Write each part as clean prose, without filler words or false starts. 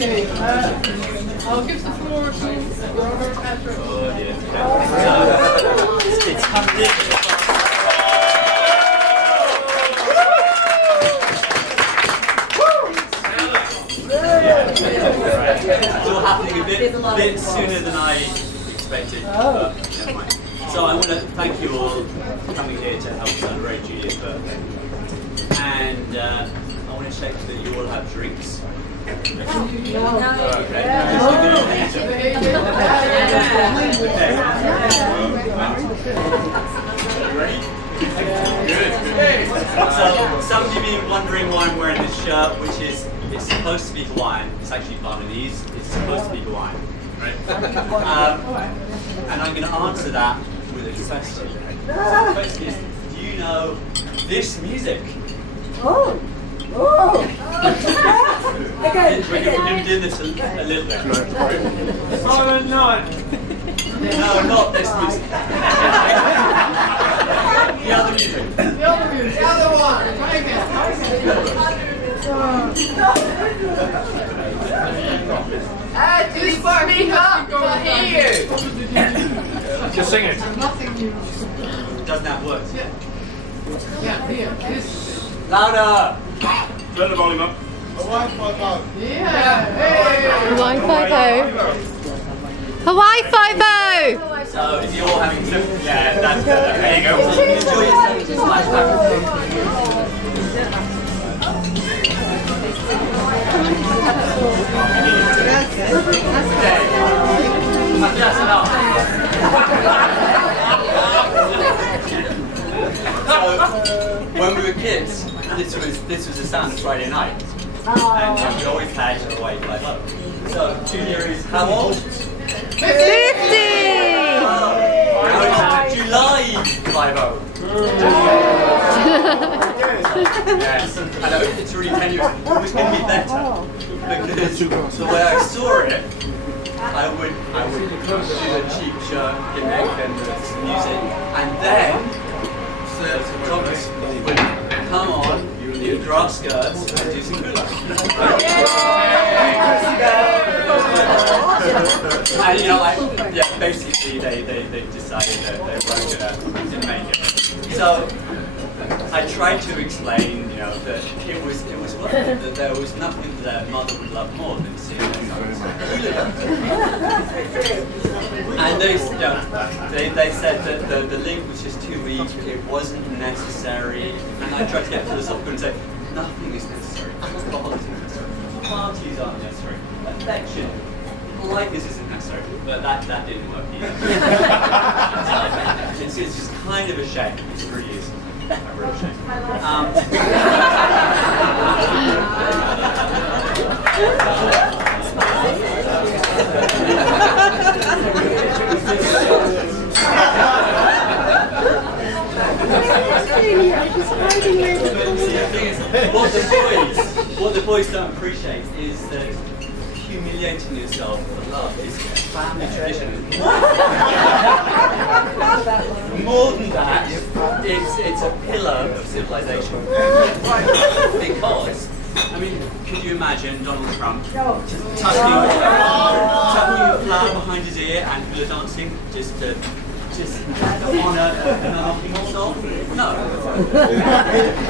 Okay, I'll give the floor to Robert Patrick. Oh, yeah. It's coming in. It's all happening a bit sooner than I expected, but never mind. So I want to thank you all for coming here to help celebrate Julia's birthday. And I want to check that you all have drinks. Okay. Ready? Good. So some of you may be wondering why I'm wearing this shirt, which is, it's supposed to be Hawaiian. It's actually Balinese. It's supposed to be Hawaiian, right? And I'm going to answer that with a question. So the question is, do you know this music? Oh! Okay. We're going to do this a little bit. Silent night. No, not this music. The other music. The other music. The other one. Try again. Just speak up to hear you. Just sing it. Nothing new. Doesn't have words. Yeah, here. This. Louder! Turn the volume up. Yeah. Hey. Hawaii Five-0. Hawaii Five-0. So if you're all having some, yeah, that's there you go. Enjoy your flashback. That's enough. So when we were kids, this was the sound of Friday night, and we always had Hawaii Five-0. So Julia is how old? 50. July 5-0. Yes, and I know it's really tenuous. It was going to be better because the way I saw it, I would do the cheap shirt, gimmick, and the music, and then Thomas would come on in grass skirts and do some hula. And you know, basically they decided that they weren't gonna make it. So I tried to explain, you know, that it was worth it, that there was nothing that mother would love more than seeing their sons hula. And they said that the link was just too weak, it wasn't necessary, and I tried to get philosophical and say, nothing is necessary, God isn't necessary, parties aren't necessary, affection, politeness isn't necessary, but that didn't work either. It's just kind of a shame, it really is a real shame. What the boys don't appreciate is that humiliating yourself for love is a family tradition. More than that, it's a pillar of civilization. Because, I mean, could you imagine Donald Trump tucking a flower behind his ear and hula dancing just honour another people's soul? No.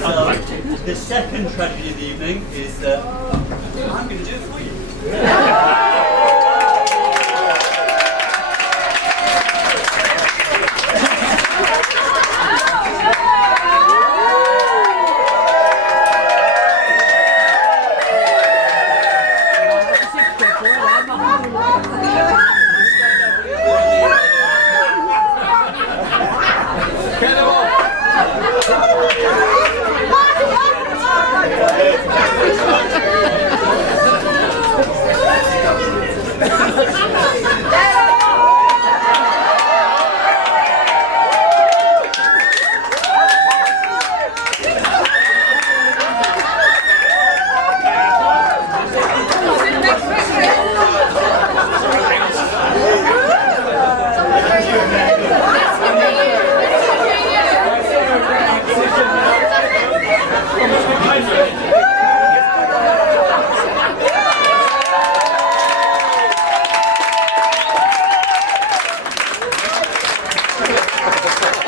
So, the second tragedy of the evening is that I'm going to do it for you.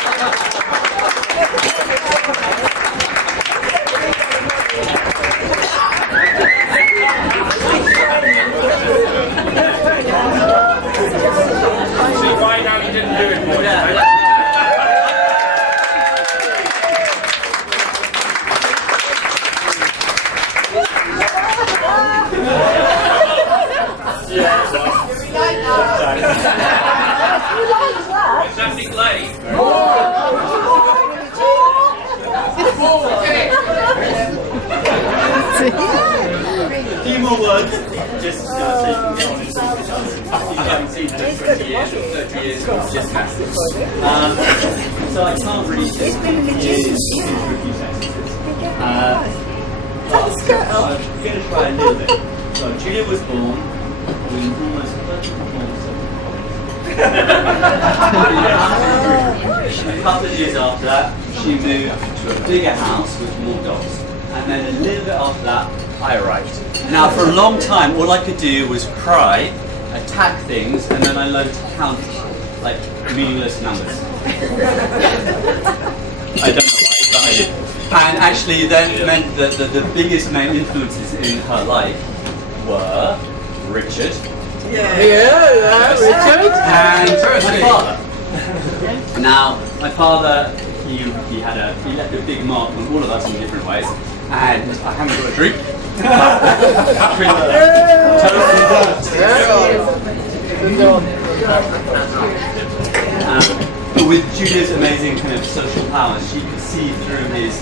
See why now you didn't do it, boys. Yeah. Fantastic lady. A few more words, just so you can get on and talk to each other. If you haven't seen them for 20 years or 30 years, it's just massive. So I can't really say years for a few sentences. But I'm going to try a little bit. So Julia was born when almost 34 A couple of years after that, she moved to a bigger house with more dogs. And then a little bit after that, I arrived. Now, for a long time, all I could do was cry, attack things, and then I learned to count like meaningless numbers. I don't know why, but I did. And actually, then meant that the biggest main influences in her life were Richard. Richard. And my father. Now, my father, he left a big mark on all of us in different ways, and I haven't got a drink. But with Julia's amazing kind of social powers, she could see through his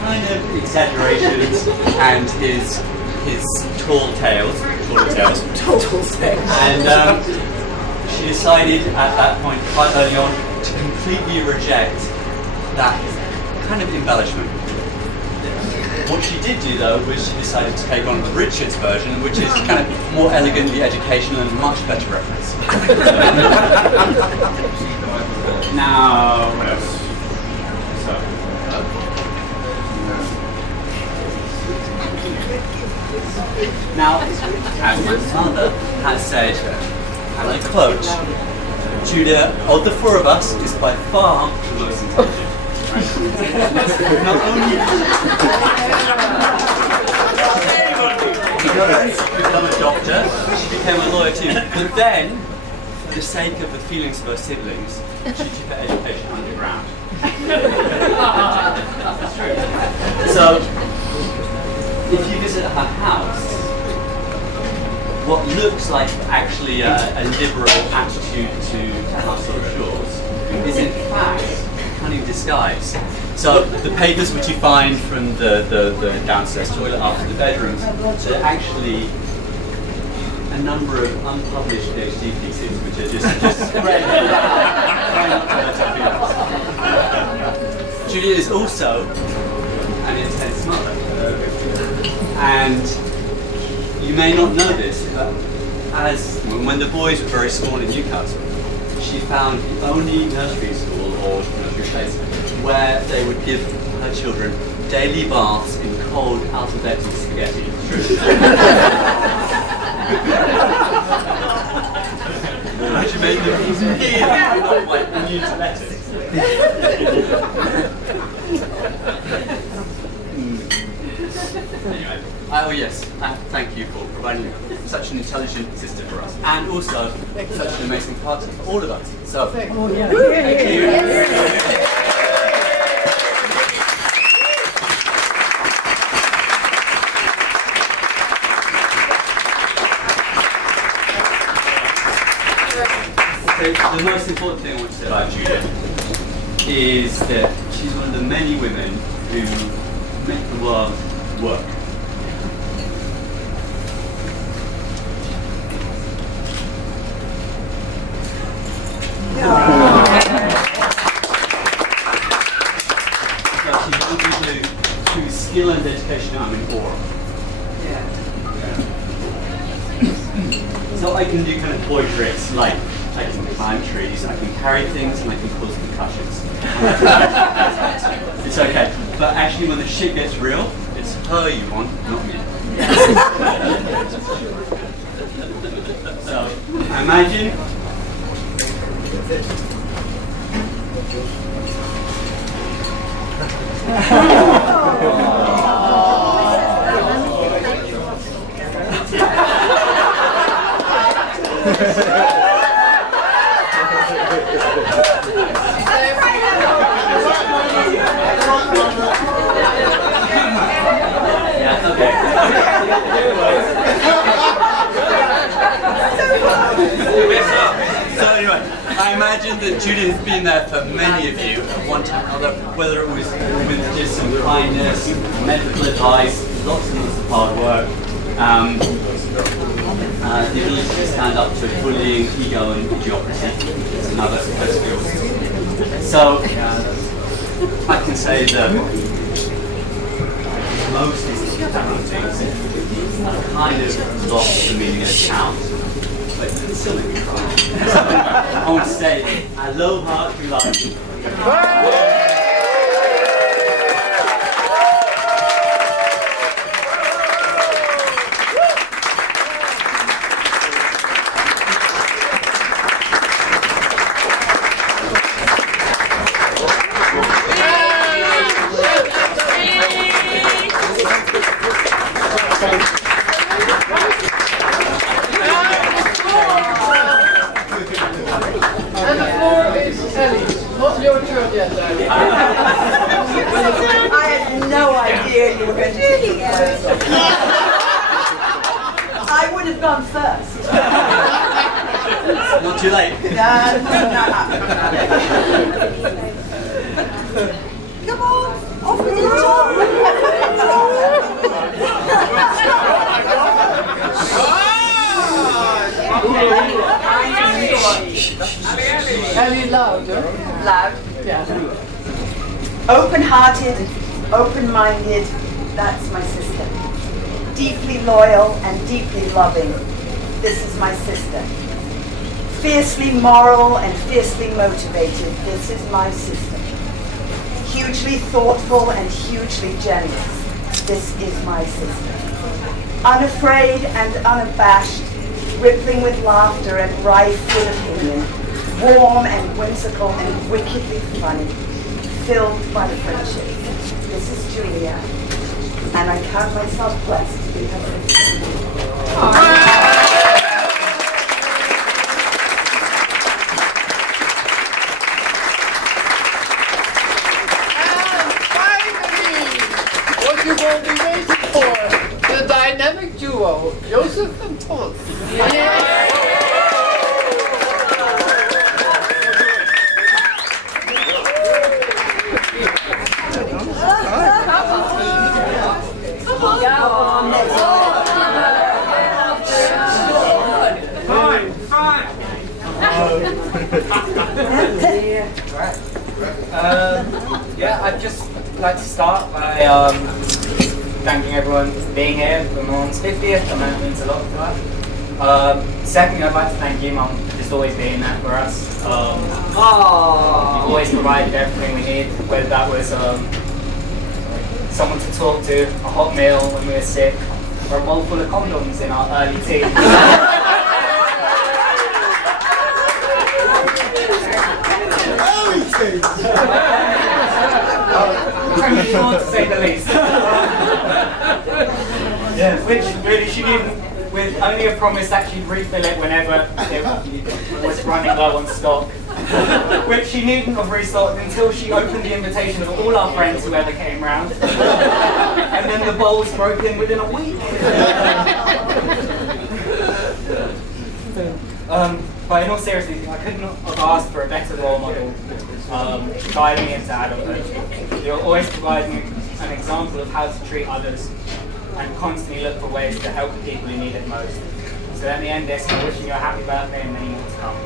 kind of exaggerations and his tall tales. And she decided at that point, quite early on, to completely reject that kind of embellishment. What she did do, though, was she decided to take on Richard's version, which is kind of more elegantly educational and much better reference. Now, what else? Now, as my mother has said, and I quote, Julia, of the four of us, is by far the most intelligent. Not only she became a doctor, she became a lawyer too, but then, for the sake of the feelings of her siblings, she took her education underground. That's true. So, if you visit her house, what looks like actually a liberal attitude to household chores is in fact a cunning disguise. So the papers which you find from the downstairs toilet after the bedrooms are actually a number of unpublished PhD theses which are just spread trying not to hurt her feelings. Julia is also an intense mother. And you may not know this, but when the boys were very small in Newcastle, she found the only nursery school or nursery place where they would give her children daily baths in cold al dente spaghetti. Which made them really not quite immune to lettuce. Anyway, oh yes, thank you for providing such an intelligent sister for us, and also such an amazing partner for all of us. So, thank you. So the most important thing I want to say about Julia is that she's one of the many women who make the world work. So she's able to, through skill and dedication, I'm in awe. So I can do kind of boy tricks like I can climb trees, I can carry things, and I can cause concussions. It's okay. But actually when the shit gets real, it's her you want, not me. So imagine Yeah, okay. So anyway, I imagine that Judy has been there for many of you at one time or another, whether it was with just some kindness, medical advice, lots and lots of hard work, the ability to stand up to bullying, ego and idiocracy, and other skills. So I can say that most of these different things are kind of lost the meaning of count. But it can still make me cry. I want to say, aloha kulai. And the floor is Ellie's. Not your turn yet, Ellie. I had no idea you were going to do that. I would have gone first. Not too late. Come on, off with your top. Ellie, louder. Loud. Yeah. Open-hearted, open-minded, that's my sister. Deeply loyal and deeply loving, this is my sister. Fiercely moral and fiercely motivated, this is my sister. Hugely thoughtful and hugely generous, this is my sister. Unafraid and unabashed, rippling with laughter and rife with opinion, warm and whimsical and wickedly funny, filled by friendship. This is Julia, and I count myself blessed to be her sister. And finally, what you've all been waiting for, the dynamic duo, Joseph and Todd. Yeah, I'd just like to start by thanking everyone for being here for Mom's 50th. I know it means a lot to us. Secondly, I'd like to thank you, Mom, for just always being there for us. You've always provided everything we need, whether that was someone to talk to, a hot meal when we were sick, or a bowl full of condoms in our early teens. To say the least. Yeah, which really she did with only a promise that she'd refill it whenever it was running low on stock. Which she needn't have restocked until she opened the invitation of all our friends who ever came round. And then the bowl was broken within a week. But in all seriousness, I could not have asked for a better role model guiding me into adulthood. You'll always provide me an example of how to treat others and constantly look for ways to help the people who need it most. So let me end this by wishing you a happy birthday and many more to come.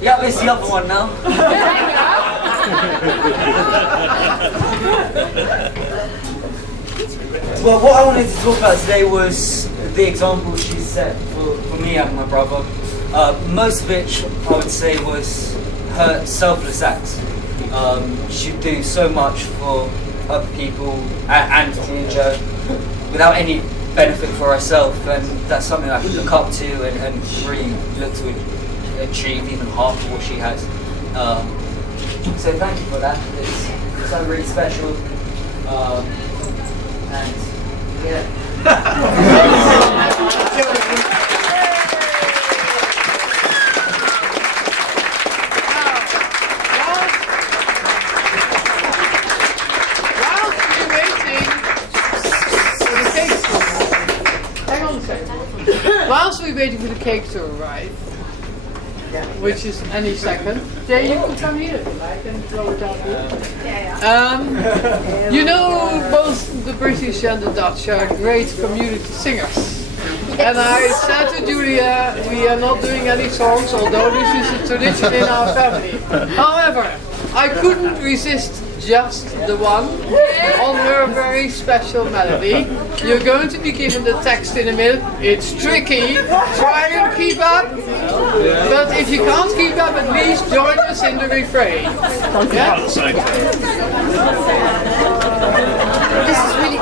Yeah, it's the other one now. Well, what I wanted to talk about today was the example she set for me and my brother. Most of which I would say was her selfless acts. She'd do so much for other people and Joe without any benefit for herself, and that's something I can look up to and really look to achieve even half of what she has. So thank you for that. It's something really special. And yeah. Whilst we're waiting for the cake to arrive, which is any second, Jay, you can come here if you like and throw it down here. You know, both the British and the Dutch are great community singers. And I said to Julia, we are not doing any songs, although this is a tradition in our family. However, I couldn't resist just the one on her very special melody. You're going to be given the text in a minute. It's tricky. Try and keep up. But if you can't keep up, at least join us in the refrain. Yeah? This is really